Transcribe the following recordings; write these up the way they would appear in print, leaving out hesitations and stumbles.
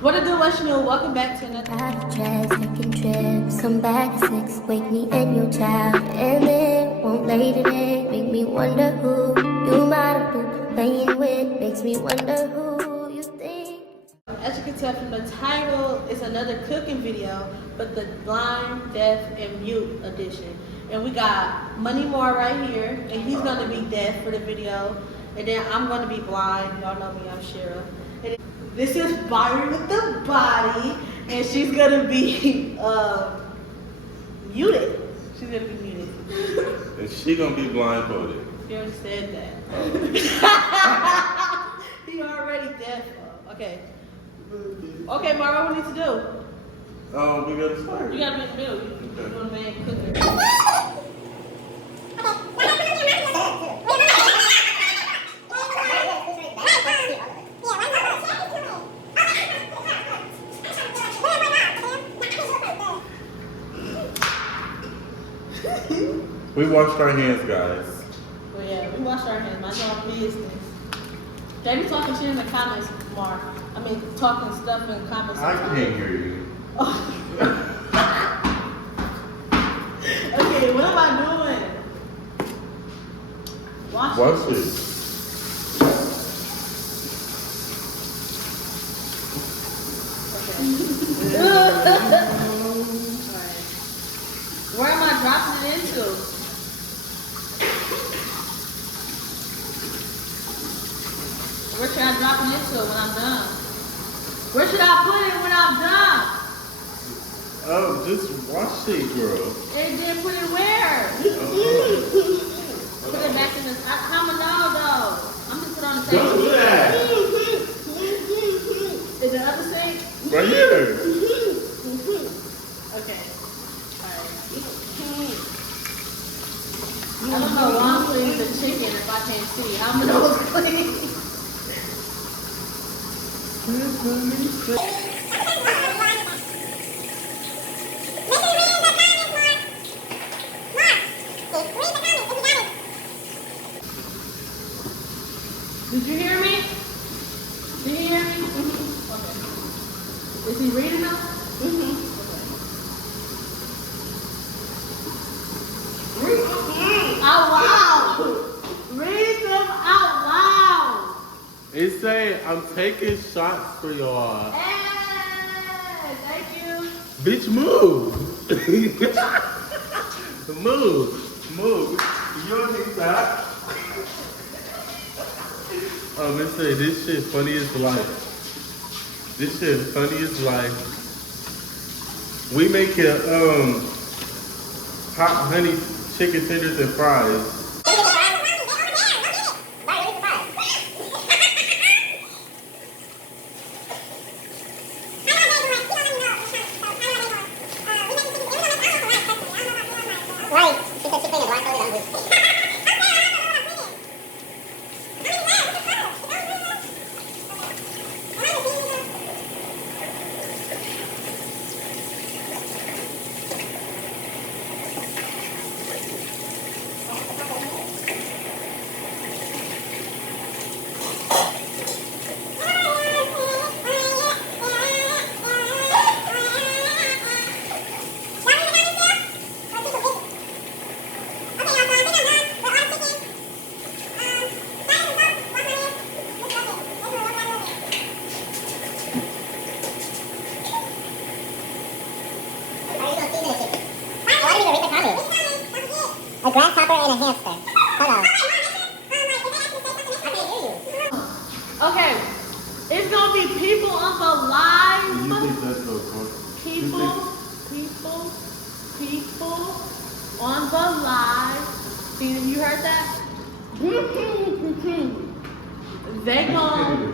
What it do, what you know? Welcome back to another. Out dress, taking trips, come back at 6, wake me and your child, and then won't lay today, make me wonder who you might have been playing with, makes me wonder who you think. As you can tell from the title, it's another cooking video, but the blind, deaf, and mute edition. And we got Money More right here, and he's gonna be deaf for the video, and then I'm gonna be blind. Y'all know me, I'm Shira. And this is Byree with the body, and she's gonna be muted. She's gonna be muted. And she gonna be blindfolded. You already said that. He already deaf. Okay. Okay, Mara, what we need to do? We gotta start. You gotta be in the middle. You're doing main cooker. We washed our hands, guys. Well, yeah, we washed our hands. Mind your own business. They be talking shit in the comments, Mark. I mean, talking stuff in the comments. I can't hear you. Okay, what am I doing? Wash it. Okay. Where am I dropping it into? Where should I drop it into when I'm done? Where should I put it when I'm done? Oh, just wash it, girl. And then put it where? Put it back in the. How am I know though? I'm just put it on the table. Don't do that. Is the other sink? Right here. Okay. I don't know why I'm putting the chicken if I can't see. How am I know it's clean? Did you hear me? Did you hear me? Mm-hmm. Okay. Is he reading them? Mm-hmm. Okay. Out loud. Read them out loud. It say I'm taking shots for y'all. Hey, thank you. Bitch, move. Move. You don't need that. It say this shit funny as life. This shit funny as life. We make it hot honey chicken tenders and fries. A grasshopper and a hamster. Hold on. Okay. It's gonna be people on the live. You think that's so cool? People on the live. See, you heard that? They gon'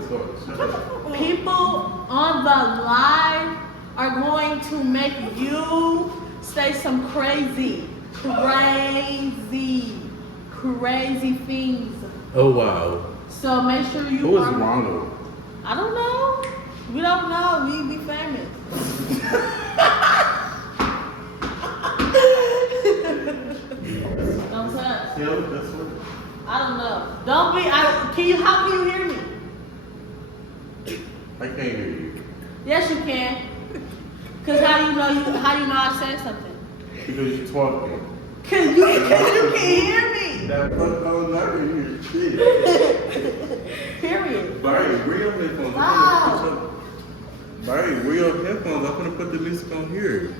people on the live are going to make you say some crazy things. Oh wow. So make sure you Who is are. Ronald? I don't know. We don't know. We be famous. Don't touch. Yeah, that's what. I don't know. Don't be. How can you hear me? I can't hear you. Yes, you can. Cause how do you know I said something? Because you're talking. Cause you can hear me. That fuck don't never hear shit. Period. Byree, real headphones. Wow. Byree, real headphones. I'm gonna put the music on here.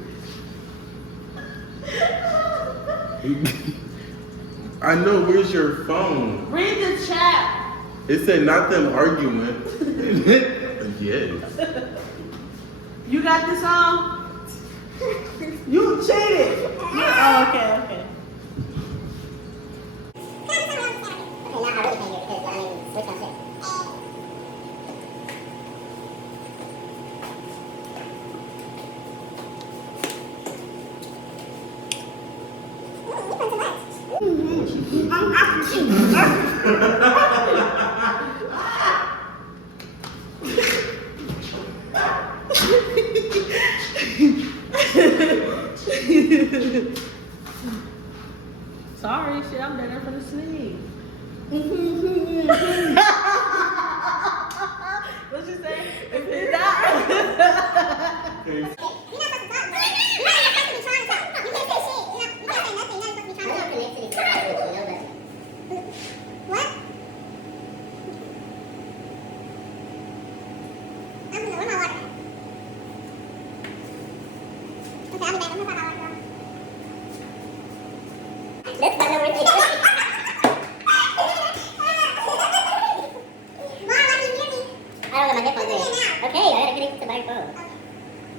I know. Where's your phone? Read the chat. It said not them arguing. Yes. You got this on? You cheated. Oh, okay, okay. Okay, now I really can't hear it because I mean, switch on shit. Sorry, shit, I'm better for the sneeze. What'd you say? If it's not. You're not supposed to talk, bro. You're not even supposed to be trying to talk. You can't say shit. You can't say nothing. You're not supposed to be trying to talk. Connect to these people. What? Where my water at? Okay, I'll be back. I'm gonna find my water, bro. Let's find out where they are. Mom, why do you hear me? I don't got my headphones in. Okay, I gotta connect to my phone.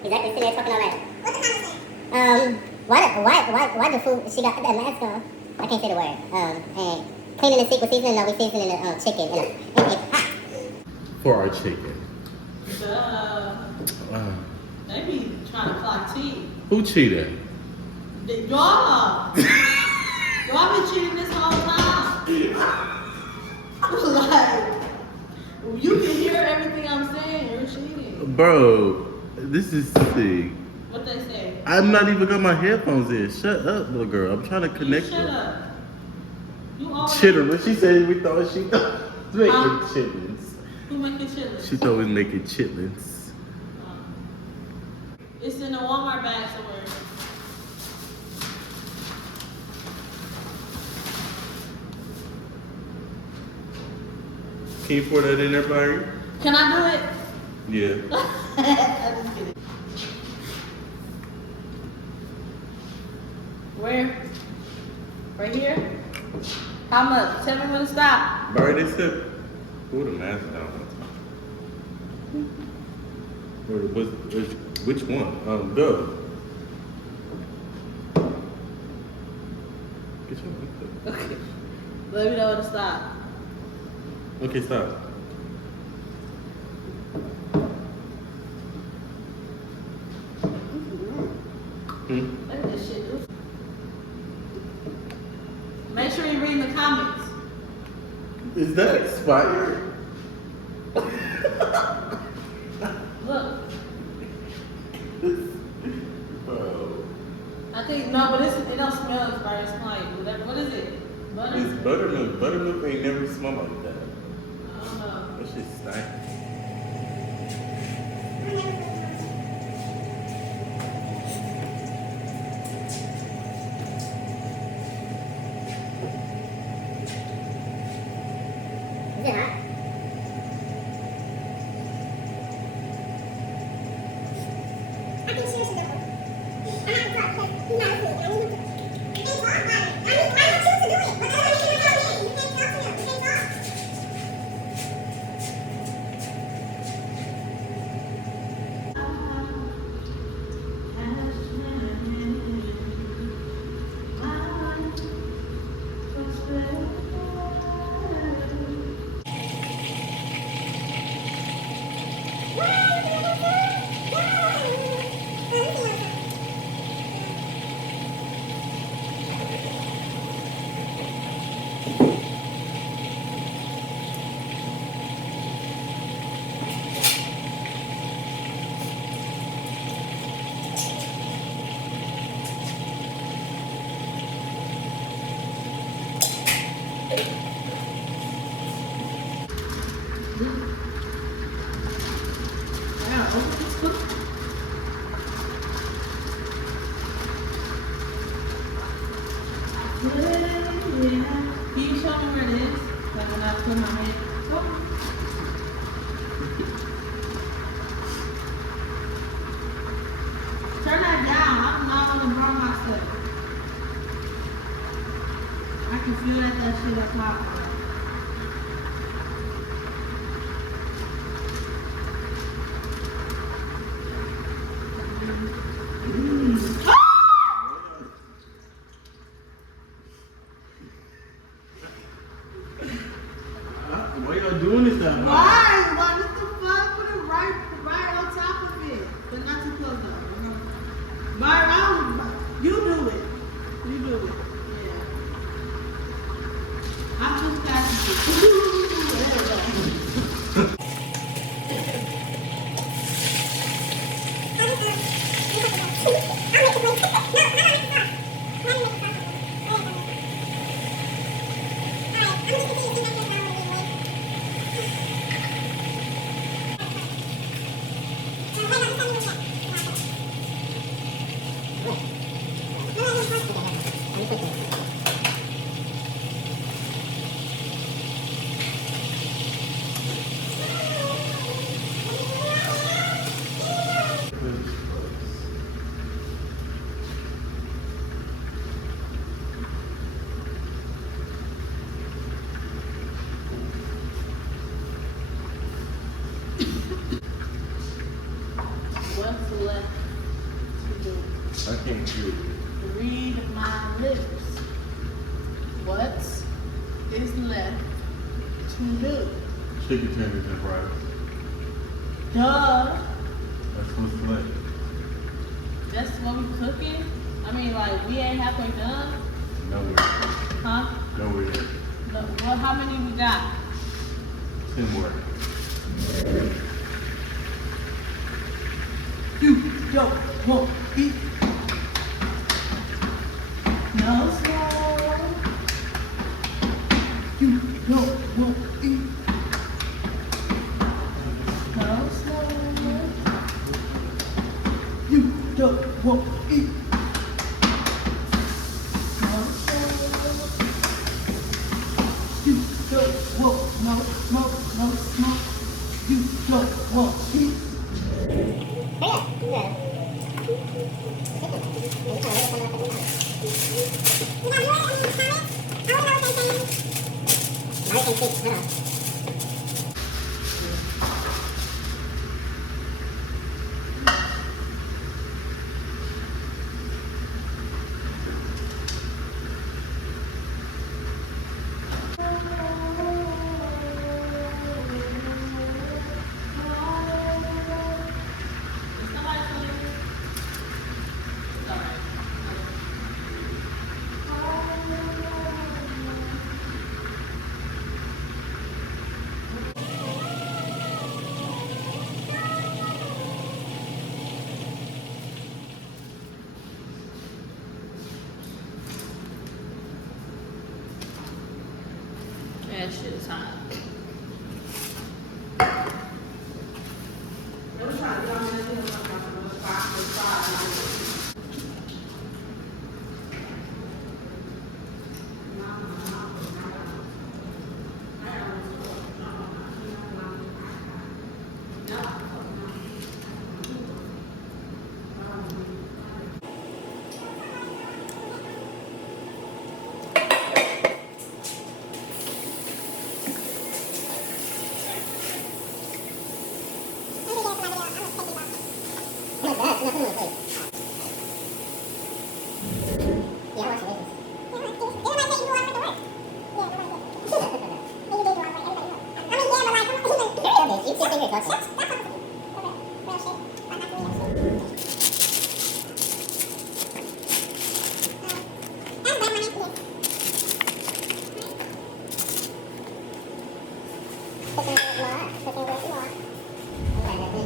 He's actually sitting there talking all that. What's the conversation? Why the food, she got that mask on. I can't say the word. And cleaning the sequel seasoning, no, we seasoning the chicken and it's hot. For our chicken. They be trying to clock teeth. Who cheated? Y'all. Y'all been cheating this whole time. Like, you can hear everything I'm saying. You're cheating. Bro, this is sick. What they say? I'm not even got my headphones in. Shut up, little girl. I'm trying to connect Shut them. up. You always Chitlin. When she said we thought she making Huh? chitlins. Who making chitlins? She thought we was making chitlins. It's in a Walmart bag somewhere. Can you pour that in there, Byree? Can I do it? Yeah. I'm just kidding. Where? Right here? How much? Tell me when to stop. Byree, they said pull the mask down. Which one? Go. Get your Okay. Let me know when to stop. Okay, stop. Hmm? Look at this shit. Make sure you read the comments. Is that expired? Look. Bro. I think, no, but it don't smell as far as like, whatever. What is it? Butter? It's buttermilk. Buttermilk ain't never smelled like that. I don't know. That shit stank. Is it hot? I think she should do it. I have to talk because he's not a food. I need him to. You can't talk about it. I want you to do it, but that's why you can't talk in. You can't talk to him. You can't talk. Yeah. Can you show me where it is? Like when I put my hand. Oh. Turn that down. I'm not gonna burn myself. I can feel that shit up hot. Why y'all doing this that much? Why? What the fuck? Put it right on top of it. But not too close though. Byree, you do it. You do it. Yeah. I'm too fast to do. There we go. What's left to do? I can't do it. Read my lips. What is left to do? Chicken tenders and fries. Duh. That's what's left. That's what we cooking? I mean, like, we ain't halfway done? Nowhere. Huh? Nowhere. No, well, how many we got? 10 more. You don't want eat. No slow. You don't want eat. No slow. You don't want eat. No slow. You don't want no smoke, no smoke. You don't want eat. That shit is hot.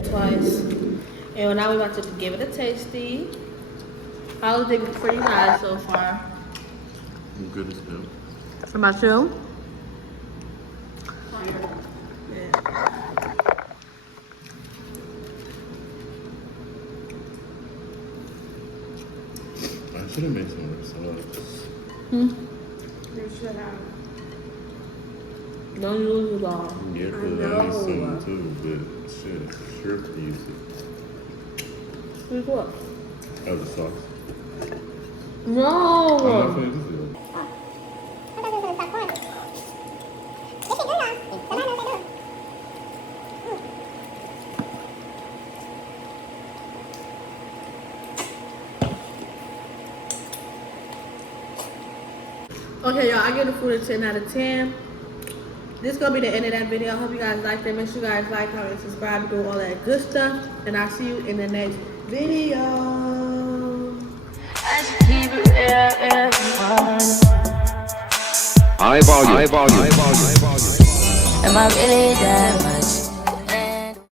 Twice. And now we're about to give it a tasty. How's it for you guys so far? I'm good as hell. What about you? should have made some more sauce. Hmm? You should have. Don't use it all. Yeah, I because I know. need some too, but shit, sure could use it. Use what? Oh, the sauce. No. I'm not gonna do I thought you were gonna stop pouring. This shit good now. The line knows they do. Okay, y'all, I give the food a 10 out of 10. This is going to be the end of that video. I hope you guys liked it. Make sure you guys like, comment, subscribe, do all that good stuff. And I'll see you in the next video. I just keep it real, everyone. High volume. Am I really that much?